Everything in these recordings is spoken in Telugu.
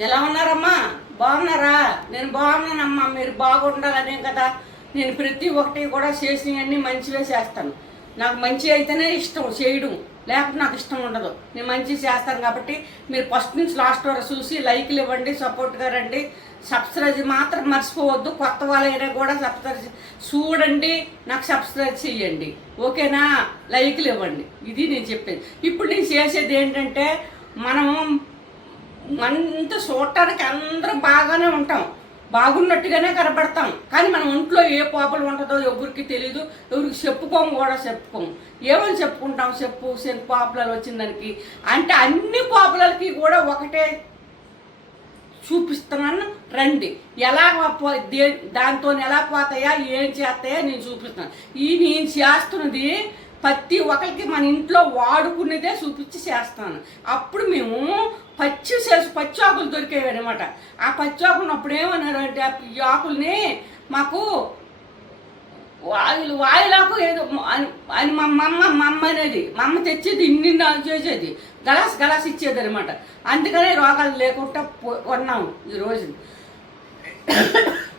ఎలా ఉన్నారమ్మా? బాగున్నారా? నేను బాగున్నానమ్మా మీరు బాగుండాలనే కదా? నేను ప్రతి ఒక్కటి కూడా చేసినవన్నీ మంచివే చేస్తాను. నాకు మంచి అయితేనే ఇష్టం చేయడం. లేకపోతే నాకు ఇష్టం ఉండదు. నేను మంచి చేస్తాను కాబట్టి మీరు ఫస్ట్ నుంచి లాస్ట్ వరకు చూసి లైక్లు ఇవ్వండి సపోర్ట్గా రండి. సబ్స్క్రైబ్ మాత్రం మర్చిపోవద్దు. కొత్త వాళ్ళైనా కూడా సబ్స్క్రైబ్ చూడండి నాకు సబ్స్క్రైబ్ చేయండి. ఓకేనా? లైక్లు ఇవ్వండి. ఇది నేను చెప్పేది. ఇప్పుడు నేను చేసేది ఏంటంటే మనం మనంతా చూడటానికి అందరం బాగానే ఉంటాం. బాగున్నట్టుగానే కనపడతాం. కానీ మన ఒంట్లో ఏ పాపలు ఉంటుందో ఎవరికి తెలియదు ఎవరికి చెప్పుకోము కూడా చెప్పుకోము. ఏమని చెప్పుకుంటాం? చెప్పు చెంపు పాపులాలు వచ్చిన దానికి. అంటే అన్ని పాపలకి కూడా ఒకటే చూపిస్తున్నాను. రండి. ఎలా పో- దే దాంతో ఎలా పోతాయా? ఏం చేస్తాయా? నేను చూపిస్తాను ఈ నేను చేస్తున్నది ప్రతి ఒక్కరికి మన ఇంట్లో వాడుకునేదే చూపించి చేస్తాను. అప్పుడు మేము పచ్చి చేసి పచ్చి ఆకులు దొరికేవి అనమాట ఆ పచ్చి ఆకులు అప్పుడు ఏమన్నారు అంటే ఈ ఆకుల్ని మాకు వాయులు వాయులాకు ఏదో అని అని మా అమ్మ మా అమ్మ అనేది మా అమ్మ తెచ్చేది ఇన్ని చేసేది. గలాస్ గలాస్ ఇచ్చేది అనమాట అందుకనే రోగాలు లేకుండా ఉన్నాము ఈ రోజు.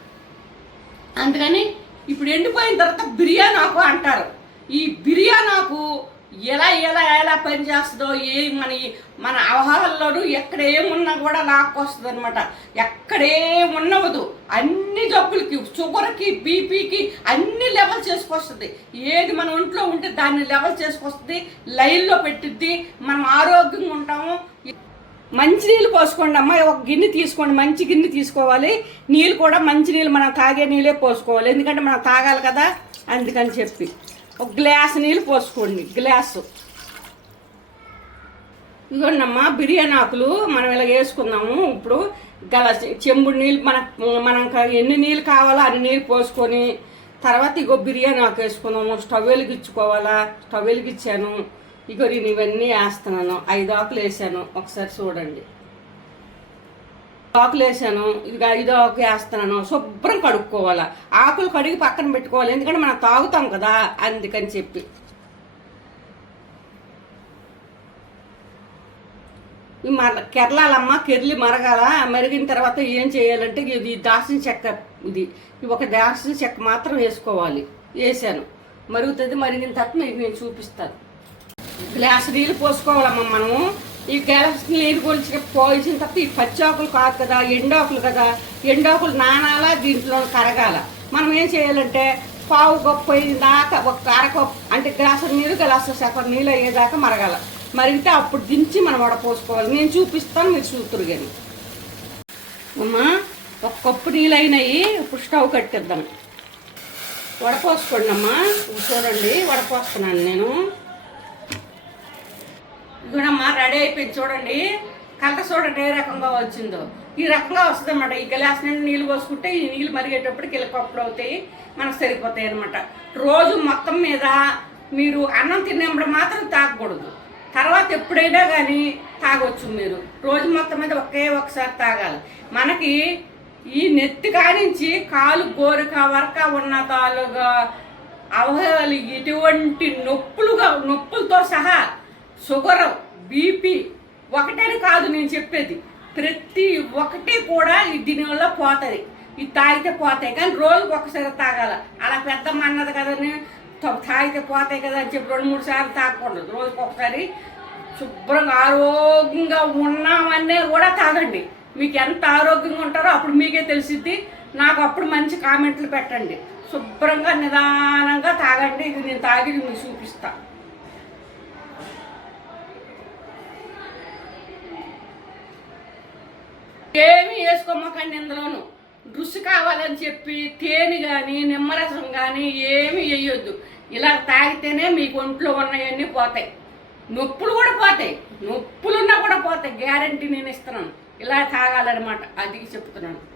అందుకని ఇప్పుడు ఎండిపోయిన తర్వాత బిర్యానీ ఆకు అంటారు. ఈ బిర్యానాకు ఎలా ఎలా ఎలా పనిచేస్తుందో ఏ మన మన అవహారంలోనూ ఎక్కడేమున్నా కూడా లాక్కొస్తుంది అనమాట ఎక్కడేమున్నవదు అన్ని జబ్బులకి షుగర్కి బీపీకి అన్ని లెవెల్ చేసుకొస్తుంది. ఏది మన ఒంట్లో ఉంటే దాన్ని లెవెల్ చేసుకొస్తుంది. లైన్లో పెట్టిద్ది. మనం ఆరోగ్యంగా ఉంటాము. మంచినీళ్ళు పోసుకోండి అమ్మ. ఒక గిన్నె తీసుకోండి. మంచి గిన్నె తీసుకోవాలి. నీళ్ళు కూడా మంచి నీళ్ళు మనం తాగే నీళ్ళే పోసుకోవాలి. ఎందుకంటే మనం తాగాలి కదా. అందుకని చెప్పి. ఒక గ్లాస్ నీళ్ళు పోసుకోండి గ్లాసు. ఇదిగోండమ్మా బిర్యానీ ఆకులు మనం ఇలా వేసుకుందాము. ఇప్పుడు గల చెంబుడు నీళ్ళు మన మనం ఎన్ని నీళ్ళు కావాలో అన్ని నీళ్ళు పోసుకొని తర్వాత ఇగో బిర్యానీ ఆకు వేసుకుందాము. స్టవ్ వెలిగించుకోవాలా? స్టవ్ వెలిగించాను. ఇగో నేను ఇవన్నీ వేస్తున్నాను. ఐదు ఆకులు వేసాను. ఒకసారి చూడండి. ఆకులు వేసాను ఇది ఇదో ఆకు వేస్తున్నాను శుభ్రం కడుక్కోవాలా. ఆకులు కడిగి పక్కన పెట్టుకోవాలి ఎందుకంటే మనం తాగుతాం కదా అందుకని చెప్పి. ఈ మర కెరళాలమ్మ కెర్లి మరగాల మరిగిన తర్వాత ఏం చేయాలంటే ఇది దాల్చిన చెక్క ఇది. ఇది ఒక దాల్చిన చెక్క మాత్రం వేసుకోవాలి. వేసాను. మరుగుతుంది మరిగిన తర్వాత మీకు నేను చూపిస్తాను. గ్లాస్ నీళ్ళు పోసుకోవాలమ్మ మనము. ఈ గ్లాస్ నీరు గురించి పోసిన తప్ప ఈ పచ్చాకులు కాదు కదా ఎండాకులు కదా ఎండాకులు నానాలా దీంట్లో కరగాల. మనం ఏం చేయాలంటే పావు గొప్ప అయిన దాకా ఒక అరకప్పు అంటే గ్లాసు నీరు గ్లాసు సగం నీళ్ళు అయ్యేదాకా మరగాల. మరిగితే అప్పుడు దించి మనం వడపోసుకోవాలి నేను చూపిస్తాను మీరు చూతురు కానీ అమ్మా ఒక కప్పు నీళ్ళు అయినాయి ఇప్పుడు స్టవ్ కట్టిద్దాం. వడపోసుకోండి అమ్మా చూడండి వడపోస్తున్నాను నేను. ఇదిగోనమ్మా రెడీ అయిపోయింది. చూడండి కలట చూడండి ఏ రకంగా వచ్చిందో. ఈ రకంగా వస్తుంది అనమాట ఈ గ్లాస్ నుండి నీళ్ళు పోసుకుంటే ఈ నీళ్ళు మరిగేటప్పటికి కిలకప్పులు అవుతాయి మనకు సరిపోతాయి అనమాట రోజు మొత్తం మీద మీరు అన్నం తిన్నప్పుడు మాత్రం తాగకూడదు. తర్వాత ఎప్పుడైనా కానీ తాగొచ్చు మీరు. రోజు మొత్తం మీద ఒకే ఒకసారి తాగాలి. మనకి ఈ నెత్తి కానించి కాలు గోరిక వరక ఉన్న తాలుగా అవహేళలు ఎటువంటి నొప్పులుగా నొప్పులతో సహా షుగర్ బీపీ ఒకటని కాదు నేను చెప్పేది. ప్రతి ఒక్కటి కూడా ఈ దీనివల్ల పోతుంది. ఇది తాగితే పోతాయి కానీ రోజుకి ఒకసారి తాగాల. అలా పెద్దమ్మ అన్నది కదని తాగితే పోతాయి కదా అని చెప్పి రెండు మూడు సార్లు తాగకూడదు. రోజుకి ఒకసారి శుభ్రంగా ఆరోగ్యంగా ఉన్నామనే కూడా తాగండి. మీకు ఎంత ఆరోగ్యంగా ఉంటారో అప్పుడు మీకే తెలిసిద్ది. నాకు అప్పుడు మంచి కామెంట్లు పెట్టండి. శుభ్రంగా నిదానంగా తాగండి. ఇది నేను తాగి మీకు చూపిస్తాను ఏమి వేసుకోమకండి ఇందులోను. రుచి కావాలని చెప్పి తేనె కానీ నిమ్మరసం కానీ ఏమి వేయొద్దు. ఇలా తాగితేనే మీకు ఒంట్లో ఉన్నవన్నీ పోతాయి. నొప్పులు కూడా పోతాయి. నొప్పులున్నా కూడా పోతాయి. గ్యారంటీ నేను ఇస్తున్నాను. ఇలా తాగాలన్నమాట. అది చెప్తున్నాను.